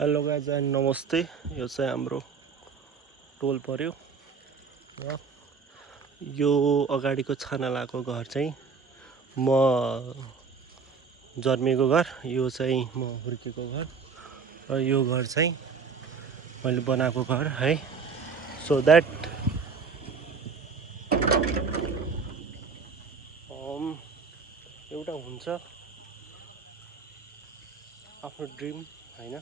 Hello guys and नमस्ते। यो चाहिँ हाम्रो टोल पर्यो र यो अगाडिको छानालाको घर चाहिँ म जन्मेको घर, यो चाहिँ म हुर्केको घर र यो घर चाहिँ मैले बनाएको घर है। सो द्याट एउटा हुन्छ आफ्नो ड्रिम हैन,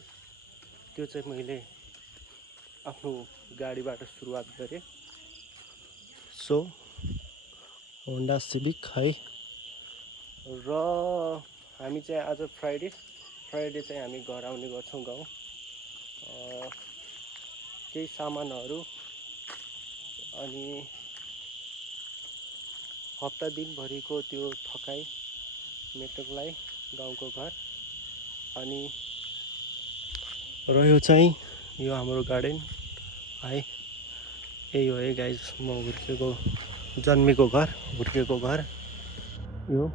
त्यो चाहिँ मैले आफ्नो गाडीबाट सुरुवात गरेँ। सो होन्डा सिभिक है। र हामी चाहिँ आज फ्राइडे चाहिँ हामी घर आउने गर्छौँ गाउँ। केही सामानहरू अनि हप्ता दिनभरिको त्यो थकाइ मेट्नलाई गाउँको घर। अनि रह्यो चाहिँ यो हाम्रो गार्डन है। यही हो है गाइज, म जन्मेको घर, हुर्केको घर यो।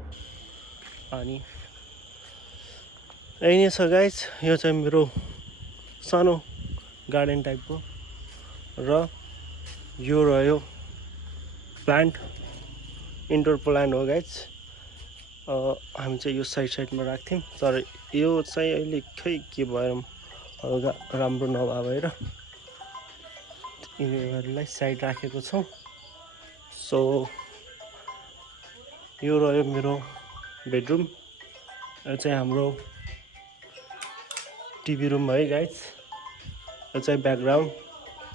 अनि यही नै छ गाइज, यो चाहिँ मेरो सानो गार्डन टाइपको। र यो रह्यो प्लान्ट, इन्डोर प्लान्ट हो गाइज। हामी चाहिँ यो साइडमा राख्थ्यौँ, तर यो चाहिँ अहिले खै के भएर हल्का राम्रो नभएर यिनीहरूलाई साइड राखेको छौँ। सो यो रह्यो मेरो बेडरुम। यो चाहिँ हाम्रो टिभी रुम है गाइज। यो चाहिँ ब्याकग्राउन्ड